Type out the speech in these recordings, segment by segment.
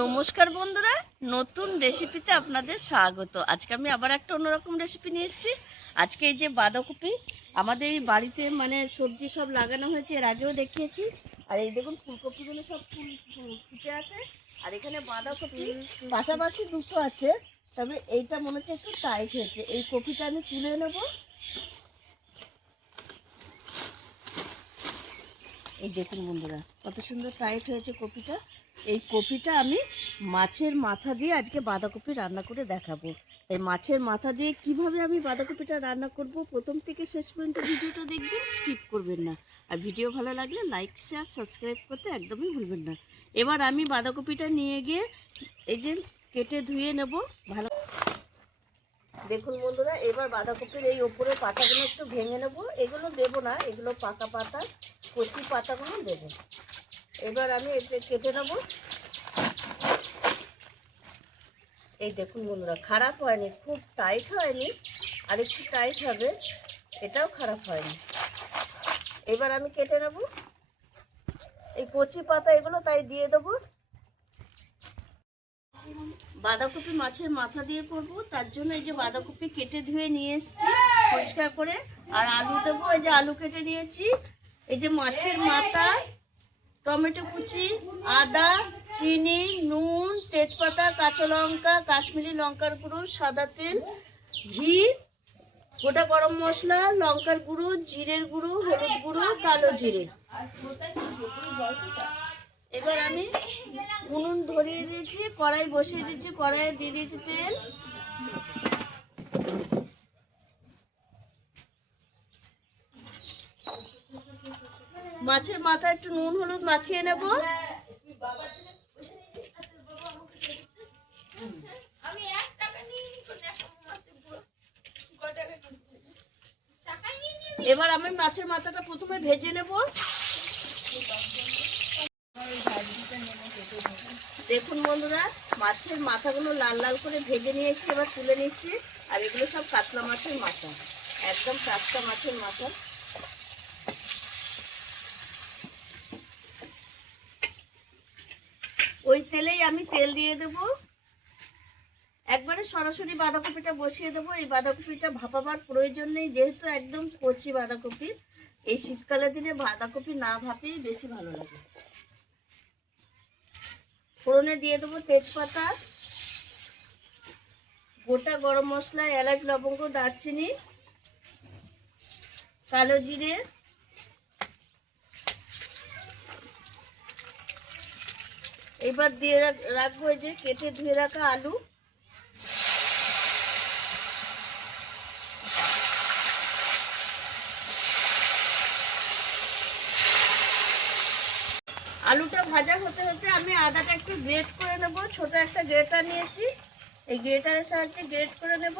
নমস্কার বন্ধুরা, নতুন রেসিপিতে আপনাদের স্বাগত। আজকে আমি আবার একটা অন্যরকম রেসিপি নিয়ে এসেছি। আজকে এই যে বাঁধাকপি আমাদের এই বাড়িতে সবজি সব লাগানো হয়েছে, এর আগেও দেখিয়েছি। আর এই দেখুন ফুলকপিগুলো সব ফুটে আছে। আর এখানে বাঁধাকপি পাশাপাশি দুটো আছে, তবে এইটা মনে হচ্ছে একটু টাইট হয়েছে। এই কপিটা আমি তুলে নেব। এই দেখুন বন্ধুরা, কত সুন্দর টাইট হয়েছে কপিটা। এই কপিটা আমি মাছের মাথা দিয়ে আজকে বাঁধাকপি রান্না করে দেখাবো। এই মাছের মাথা দিয়ে কিভাবে আমি বাঁধাকপিটা রান্না করব, প্রথম থেকে শেষ পর্যন্ত ভিডিওটা দেখবেন, স্কিপ করবেন না। আর ভিডিও ভালো লাগলে লাইক শেয়ার সাবস্ক্রাইব করতে একদমই ভুলবেন না। এবার আমি বাঁধাকপিটা নিয়ে গিয়ে এই যে কেটে ধুয়ে নেব ভালো। দেখুন বন্ধুরা, এবার বাঁধাকপির এই ওপরের পাতাগুলো একটু ভেঙে নেব। এগুলো দেবো না, এগুলো পাকা পাতা, কচি পাতাগুলো দেবো। এবার আমি এতে কেটে নেব। এই দেখুন বন্ধুরা, খারাপ হয়নি, খুব টাইট হয়নি, আর একটু টাইট হবে, এটাও খারাপ হয়নি। এবার আমি কেটে নেব। এই কচি পাতা এগুলো তাই দিয়ে দেবো। বাঁধাকপি মাছের মাথা দিয়ে করবো, তার জন্য এই যে বাঁধাকপি কেটে ধুয়ে নিয়ে এসেছি পরিষ্কার করে। আর আলু দেবো, এই যে আলু কেটে নিয়েছি। এই যে মাছের মাথা, টমেটো কুচি, আদা, চিনি, নুন, তেজপাতা, কাঁচা লঙ্কা, কাশ্মীরি লঙ্কার গুঁড়ো, সাদা তেল, ঘি, গোটা গরম মশলা, লঙ্কার গুঁড়ো, জিরের গুঁড়ো, হলুদ গুঁড়ো, কালো জিরে। এবার আমি উনুন ধরিয়ে দিয়েছি, কড়াই বসিয়ে দিয়েছি, কড়াইয়ে দিয়ে দিয়েছি তেল। মাছের মাথা একটু নুন হলুদ মাখিয়ে নেব। এবার আমি মাছের মাথাটা প্রথমে ভেজে নেব। দেখুন বন্ধুরা, মাছের মাথাগুলো লাল লাল করে ভেজে নিয়েছি, এবার তুলে নিচ্ছি। আর এগুলো সব কাতলা মাছের মাথা, একদম টাটকা মাছের মাথা। ওই তেলেই আমি তেল দিয়ে দেব। একবারে সরাসরি বাঁধাকপিটা বসিয়ে দেবো। এই বাঁধাকপিটা ভাপাবার প্রয়োজন নেই, যেহেতু একদম কচি বাঁধাকপি। এই শীতকালের দিনে বাঁধাকপি না ভাপেই বেশি ভালো লাগে। ফোড়নে দিয়ে দেবো তেজপাতা, গোটা গরম মশলা, এলাচ, লবঙ্গ, দারচিনি, কালো জিরে। এবার দিয়ে রাখবো এই যে কেটে ধুয়ে রাখা আলু। আলুটা ভাজা হতে হতে আমি আদাটা একটু গ্রেট করে নেব। ছোট একটা গ্রেটার নিয়েছি, এই গ্রেটারের সাহায্যে গ্রেট করে নেব।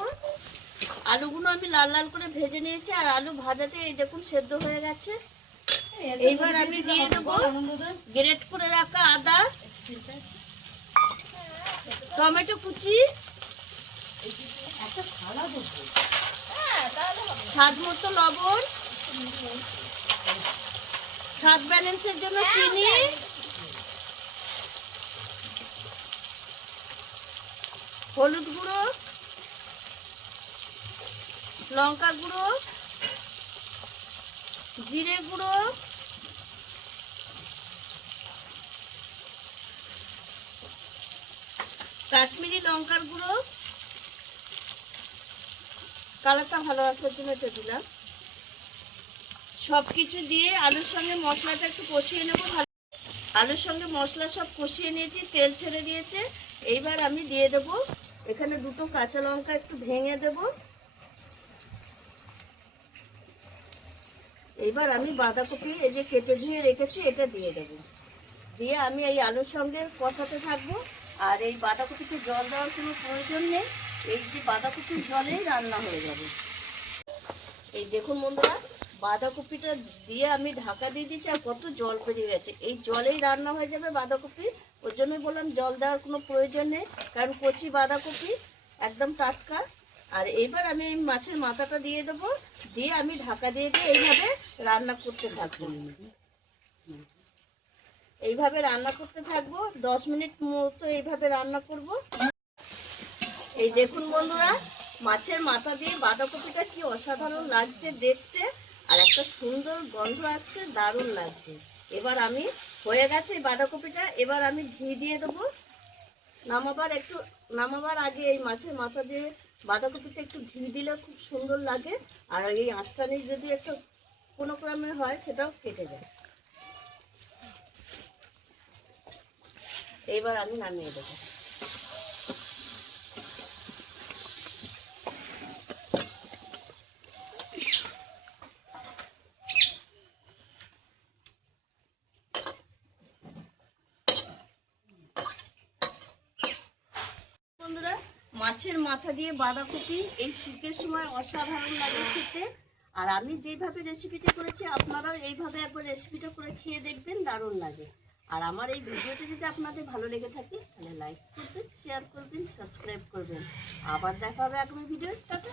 আলুগুলো আমি লাল লাল করে ভেজে নিয়েছি, আর আলু ভাজাতে এই দেখুন সেদ্ধ হয়ে গেছে। এইবার আমি দিয়ে দেবো গ্রেট করে রাখা আদা, টমেটো কুচি, স্বাদ মতো লবণ, স্বাদ ব্যালেন্সের জন্য চিনি, হলুদ গুঁড়ো, লঙ্কা গুঁড়ো, জিরে গুঁড়ো, কাশ্মীরি লঙ্কার গুঁড়ো, কালারটা ভালো আসার জন্য এটা দিলাম। সব কিছু দিয়ে আলুর সঙ্গে মশলাটা একটু কষিয়ে নেবো ভালো। আলুর সঙ্গে মশলা সব কষিয়ে নিয়েছি, তেল ছেড়ে দিয়েছে। এইবার আমি দিয়ে দেব এখানে দুটো কাঁচা লঙ্কা একটু ভেঙে দেব। এইবার আমি বাঁধাকপি এই যে কেটে ধুয়ে রেখেছি এটা দিয়ে দেব। দিয়ে আমি এই আলুর সঙ্গে কষাতে থাকবো। আর এই বাঁধাকপিতে জল দেওয়ার কোনো প্রয়োজন নেই, এই যে বাঁধাকপির জলেই রান্না হয়ে যাবে। এই দেখুন বন্ধুরা, বাঁধাকপিটা দিয়ে আমি ঢাকা দিয়ে দিচ্ছি, আর কত জল বেরিয়ে গেছে। এই জলেই রান্না হয়ে যাবে বাঁধাকপি, ওর জন্যই বললাম জল দেওয়ার কোনো প্রয়োজন নেই, কারণ কচি বাঁধাকপি একদম টাটকা। আর এইবার আমি এই মাছের মাথাটা দিয়ে দেবো, দিয়ে আমি ঢাকা দিয়ে দিয়ে এইভাবে রান্না করতে থাকবো। এইভাবে রান্না করতে থাকবো 10 মিনিট মতো এইভাবে রান্না করব। এই দেখুন বন্ধুরা, মাছের মাথা দিয়ে বাঁধাকপিটা কি অসাধারণ লাগছে দেখতে, আর একটা সুন্দর গন্ধ আসছে, দারুণ লাগছে। এবার আমি হয়ে গেছে বাঁধাকপিটা, এবার আমি ঘি দিয়ে দেবো। নামাবার আগে এই মাছের মাথা দিয়ে বাঁধাকপিতে একটু ঘি দিলে খুব সুন্দর লাগে, আর এই আঁশটানি যদি একটা কোনো ক্রমে হয় সেটাও কেটে যায়। এইবার আমি নামিয়ে দেবো। বন্ধুরা, মাছের মাথা দিয়ে বাঁধাকপি এই শীতের সময় অসাধারণ লাগে খেতে। আর আমি যেভাবে রেসিপিটা করেছি আপনারাও এইভাবে একবার রেসিপিটা করে খেয়ে দেখবেন, দারুণ লাগে। আর আমার এই ভিডিওটা যদি আপনাদের ভালো লেগে থাকে তাহলে লাইক করবেন, শেয়ার করবেন, সাবস্ক্রাইব করবেন। আবার দেখা হবে আগামী ভিডিও। টাটা।